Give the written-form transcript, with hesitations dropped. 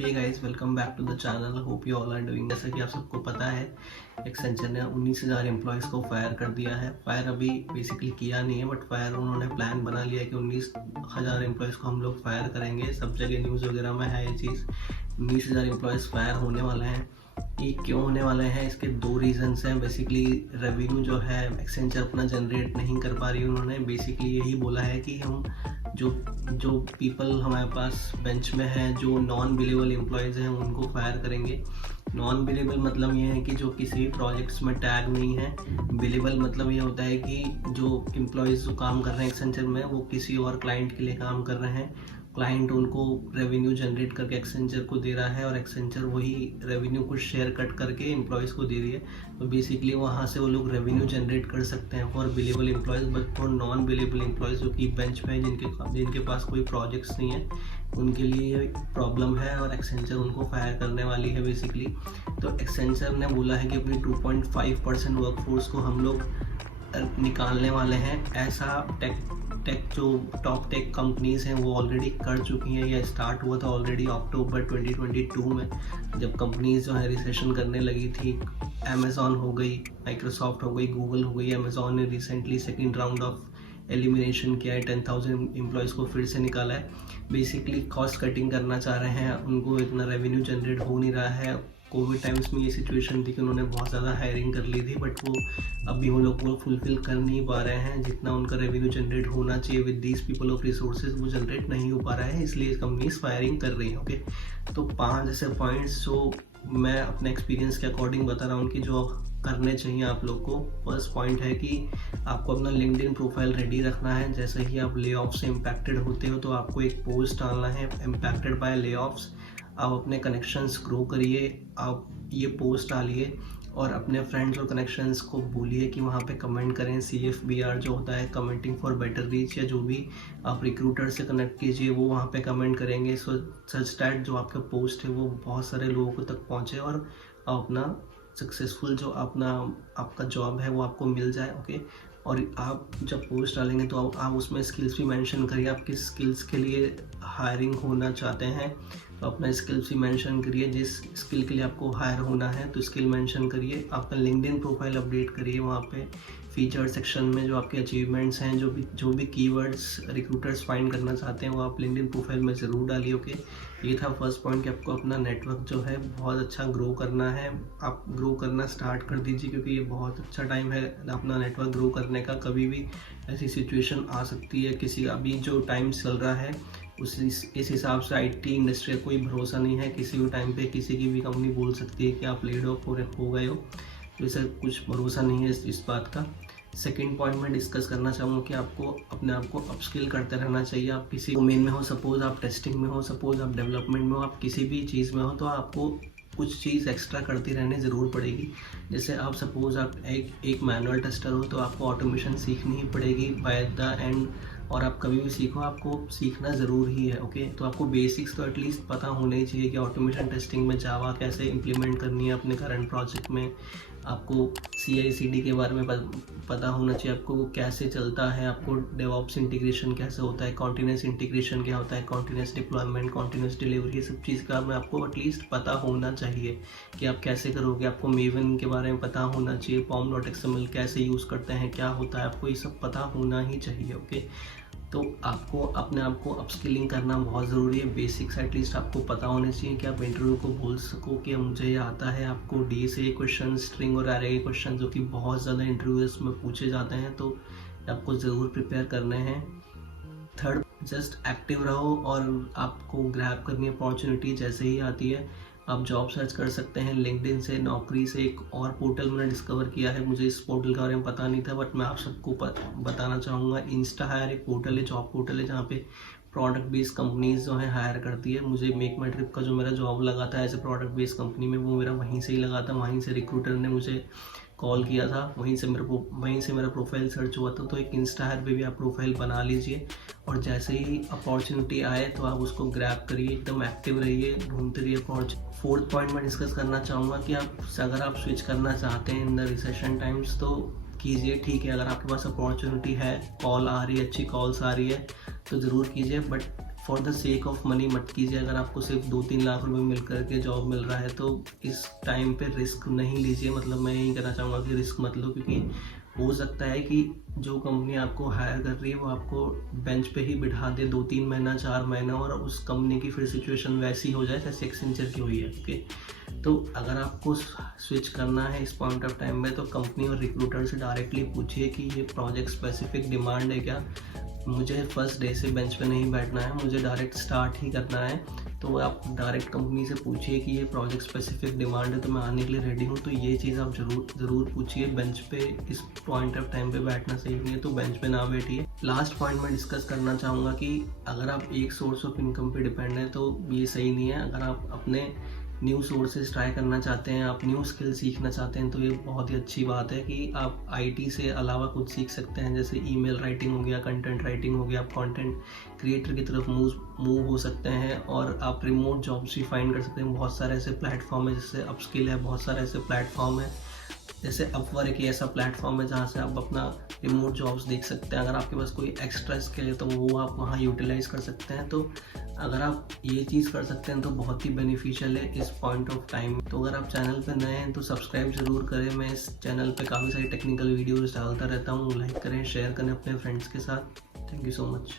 Hey guys, welcome back to the channel. Hope you all are doing. जैसा कि आप सबको पता है, एक्सेंचर ने 19,000 एम्प्लॉयज़ को फायर कर दिया है। फायर अभी बेसिकली किया नहीं है, बट फायर उन्होंने प्लान बना लिया है कि 19,000 एम्प्लॉयज़ को हम लोग फायर करेंगे। सब जगह न्यूज़ वगैरह में है ये चीज़। 19,000 एम्प्लॉयज़ फायर होने वाले हैं। ये क्यों होने वाले हैं, इसके दो रीजंस हैं। बेसिकली रेवेन्यू जो है एक्सेंचर अपना जनरेट नहीं कर पा रही है। उन्होंने बेसिकली यही बोला है कि हम जो जो पीपल हमारे पास बेंच में है, जो नॉन बिलेबल एम्प्लॉयज़ हैं, उनको फायर करेंगे। नॉन बिलेबल मतलब ये है कि जो किसी भी प्रोजेक्ट्स में टैग नहीं है। बिलेबल मतलब ये होता है कि जो एम्प्लॉयज़ जो काम कर रहे हैं एक्सेंचर में, वो किसी और क्लाइंट के लिए काम कर रहे हैं। क्लाइंट उनको रेवेन्यू जनरेट करके एक्सेंचर को दे रहा है और एक्सेंचर वही रेवेन्यू कुछ शेयर कट करके एम्प्लॉयज़ को दे रही है। तो बेसिकली वहाँ से वो लोग रेवेन्यू जनरेट कर सकते हैं for billable employees. But for non billable employees जो कि बेंच पे है, जिनके पास कोई प्रोजेक्ट्स नहीं है, उनके लिए ये प्रॉब्लम है और एक्सेंचर उनको फायर करने वाली है बेसिकली। तो एक्सेंचर ने बोला है कि अपनी 2.5% वर्कफोर्स को हम लोग निकालने वाले हैं। ऐसा टेक जो टॉप टेक कंपनीज हैं वो ऑलरेडी कर चुकी हैं। यह स्टार्ट हुआ था ऑलरेडी अक्टूबर 2022 में, जब कंपनीज जो है रिसेशन करने लगी थी। अमेज़ॉन हो गई, माइक्रोसॉफ्ट हो गई, गूगल हो गई। अमेज़ॉन ने recently second round of elimination किया है, 10,000 एम्प्लॉयज़ को फिर से निकाला है। बेसिकली कॉस्ट कटिंग करना चाह रहे हैं, उनको इतना रेवेन्यू जनरेट हो नहीं रहा है। कोविड टाइम्स में ये सिचुएशन थी कि उन्होंने बहुत ज़्यादा हायरिंग कर ली थी, बट वो अभी वो लोग वो फुलफिल कर नहीं पा रहे हैं। जितना उनका रेवेन्यू जनरेट होना चाहिए with these people of resources, वो जनरेट नहीं हो पा रहा है, इसलिए कंपनीज फायरिंग कर रही है। ओके, तो 5 ऐसे पॉइंट्स जो मैं अपने एक्सपीरियंस के अकॉर्डिंग बता रहा हूँ कि जो करने चाहिए आप लोग को। फर्स्ट पॉइंट है कि आपको अपना लिंक्डइन प्रोफाइल रेडी रखना है। जैसे ही आप ले ऑफ से इम्पैक्टेड होते हो तो आपको एक पोस्ट डालना है, इम्पैक्टेड बाय ले ऑफ्स। आप अपने कनेक्शंस ग्रो करिए, आप ये पोस्ट डालिए और अपने फ्रेंड्स और कनेक्शंस को बोलिए कि वहाँ पे कमेंट करें। CFBR जो होता है, कमेंटिंग फॉर बेटर रीच, या जो भी आप रिक्रूटर से कनेक्ट कीजिए वो वहाँ पे कमेंट करेंगे। सो सच दैट जो आपका पोस्ट है वो बहुत सारे लोगों तक पहुँचे और आप अपना सक्सेसफुल जो आपका जॉब है वो आपको मिल जाए। ओके, और आप जब पोस्ट डालेंगे तो आप उसमें स्किल्स भी मेंशन करिए। आप किस स्किल्स के लिए हायरिंग होना चाहते हैं, तो अपना स्किल्स भी मेंशन करिए। जिस स्किल के लिए आपको हायर होना है तो स्किल मेंशन करिए। आपका लिंक्डइन प्रोफाइल अपडेट करिए। वहाँ पे फीचर सेक्शन में जो आपके अचीवमेंट्स हैं, जो भी कीवर्ड्स रिक्रूटर्स फाइंड करना चाहते हैं, वो आप लिंक्डइन प्रोफाइल में ज़रूर डालिए। ओके, ये था फर्स्ट पॉइंट कि आपको अपना नेटवर्क जो है बहुत अच्छा ग्रो करना है। आप ग्रो करना स्टार्ट कर दीजिए, क्योंकि ये बहुत अच्छा टाइम है अपना नेटवर्क ग्रो करने का। कभी भी ऐसी सिचुएशन आ सकती है, किसी अभी जो टाइम चल रहा है इस हिसाब से IT इंडस्ट्री का कोई भरोसा नहीं है। किसी भी टाइम पे किसी की भी कंपनी बोल सकती है कि आप लेड ऑफ हो गए हो, तो इससे कुछ भरोसा नहीं है इस बात का। सेकंड पॉइंट में डिस्कस करना चाहूँगा कि आपको अपने आप को अपस्किल करते रहना चाहिए। आप किसी डोमेन में हो, सपोज आप टेस्टिंग में हो, सपोज आप डेवलपमेंट में हो, आप किसी भी चीज़ में हो, तो आपको कुछ चीज़ एक्स्ट्रा करती रहने ज़रूर पड़ेगी। जैसे आप सपोज आप एक मैनुअल टेस्टर हो तो आपको ऑटोमेशन सीखनी ही पड़ेगी बाय द एंड। और आप कभी भी सीखो, आपको सीखना ज़रूर ही है। ओके, तो आपको बेसिक्स तो एटलीस्ट पता होना ही चाहिए कि ऑटोमेशन टेस्टिंग में जावा कैसे इंप्लीमेंट करनी है अपने करंट प्रोजेक्ट में। आपको CI/CD के बारे में पता होना चाहिए, आपको वो कैसे चलता है। आपको डेवऑप्स इंटीग्रेशन कैसे होता है, कॉन्टिन्यूस इंटीग्रेशन क्या होता है, कॉन्टिन्यूस डिप्लॉयमेंट, कॉन्टिन्यूस डिलीवरी, ये सब चीज़ का में आपको एटलीस्ट पता होना चाहिए कि आप कैसे करोगे। आपको मेवन के बारे में पता होना चाहिए, POM.XML कैसे यूज़ करते हैं, क्या होता है, आपको ये सब पता होना ही चाहिए। ओके, तो आपको अपने आप को अपस्किलिंग करना बहुत ज़रूरी है। बेसिक्स एटलीस्ट आपको पता होने चाहिए कि आप इंटरव्यू को बोल सको कि मुझे ये आता है। आपको DSA क्वेश्चन, स्ट्रिंग और एरे के क्वेश्चन जो कि बहुत ज़्यादा इंटरव्यूज में पूछे जाते हैं, तो आपको ज़रूर प्रिपेयर करने हैं। थर्ड, जस्ट एक्टिव रहो और आपको ग्रैब करनी अपॉर्चुनिटी जैसे ही आती है। आप जॉब सर्च कर सकते हैं लिंक्डइन से, नौकरी से। एक और पोर्टल मैंने डिस्कवर किया है, मुझे इस पोर्टल के बारे में पता नहीं था, बट मैं आप सबको बताना चाहूँगा। इंस्टा हायर एक पोर्टल है, जॉब पोर्टल है, जहाँ पे प्रोडक्ट बेस्ड कंपनीज जो है हायर करती है। मुझे मेक माई ट्रिप का जो मेरा जॉब लगा था as a product based company में, वो मेरा वहीं से ही लगा था। वहीं से रिक्रूटर ने मुझे कॉल किया था, वहीं से मेरा प्रोफाइल सर्च हुआ था। तो एक इंस्टा हायर पे भी आप प्रोफाइल बना लीजिए और जैसे ही अपॉर्चुनिटी आए तो आप उसको ग्रैब करिए, एकदम एक्टिव रहिए, ढूंढते रहिए अपॉर्चुनिटी। फोर्थ पॉइंट में डिस्कस करना चाहूँगा कि अगर आप स्विच करना चाहते हैं इन द रिसेशन टाइम्स तो कीजिए। ठीक है, अगर आपके पास अपॉर्चुनिटी है, कॉल आ रही है, अच्छी कॉल्स आ रही है, तो ज़रूर कीजिए, but for the sake of money मत कीजिए। अगर आपको सिर्फ 2-3 लाख रुपए मिल करके जॉब मिल रहा है तो इस टाइम पे रिस्क नहीं लीजिए। मतलब मैं यही कहना चाहूँगा कि रिस्क मत लो, क्योंकि हो सकता है कि जो कंपनी आपको हायर कर रही है वो आपको बेंच पे ही बिठा दे 2-3 महीना 4 महीना, और उस कंपनी की फिर सिचुएशन वैसी हो जाए जैसे एक्सेंचर की हुई है। ओके, तो अगर आपको स्विच करना है इस पॉइंट ऑफ टाइम में तो कंपनी और रिक्रूटर से डायरेक्टली पूछिए कि ये प्रोजेक्ट स्पेसिफिक डिमांड है क्या, मुझे फर्स्ट डे से बेंच पे नहीं बैठना है, मुझे डायरेक्ट स्टार्ट ही करना है। तो आप डायरेक्ट कंपनी से पूछिए कि ये प्रोजेक्ट स्पेसिफिक डिमांड है तो मैं आने के लिए रेडी हूँ। तो ये चीज़ आप ज़रूर पूछिए। बेंच पे इस पॉइंट ऑफ टाइम पे बैठना सही नहीं है, तो बेंच पे ना बैठिए। लास्ट पॉइंट मैं डिस्कस करना चाहूँगा कि अगर आप एक सोर्स ऑफ इनकम पे डिपेंड है तो ये सही नहीं है। अगर आप अपने न्यू सोर्सेज ट्राई करना चाहते हैं, आप न्यू स्किल सीखना चाहते हैं, तो ये बहुत ही अच्छी बात है कि आप आईटी से अलावा कुछ सीख सकते हैं। जैसे ईमेल राइटिंग हो गया, कंटेंट राइटिंग हो गया, आप कंटेंट क्रिएटर की तरफ मूव हो सकते हैं, और आप रिमोट जॉब्स भी फाइंड कर सकते हैं। बहुत सारे ऐसे प्लेटफॉर्म है, जैसे अपस्किल है, बहुत सारे ऐसे प्लेटफॉर्म है, जैसे अपवर्क एक ऐसा प्लेटफॉर्म है जहाँ से आप अपना रिमोट जॉब्स देख सकते हैं। अगर आपके पास कोई एक्स्ट्रा स्किल है तो वो आप वहाँ यूटिलाइज कर सकते हैं। तो अगर आप ये चीज़ कर सकते हैं तो बहुत ही बेनिफिशियल है इस पॉइंट ऑफ टाइम। तो अगर आप चैनल पे नए हैं तो सब्सक्राइब ज़रूर करें। मैं इस चैनल पे काफ़ी सारी टेक्निकल वीडियोज़ डालता रहता हूँ। लाइक करें, शेयर करें अपने फ्रेंड्स के साथ। Thank you so much.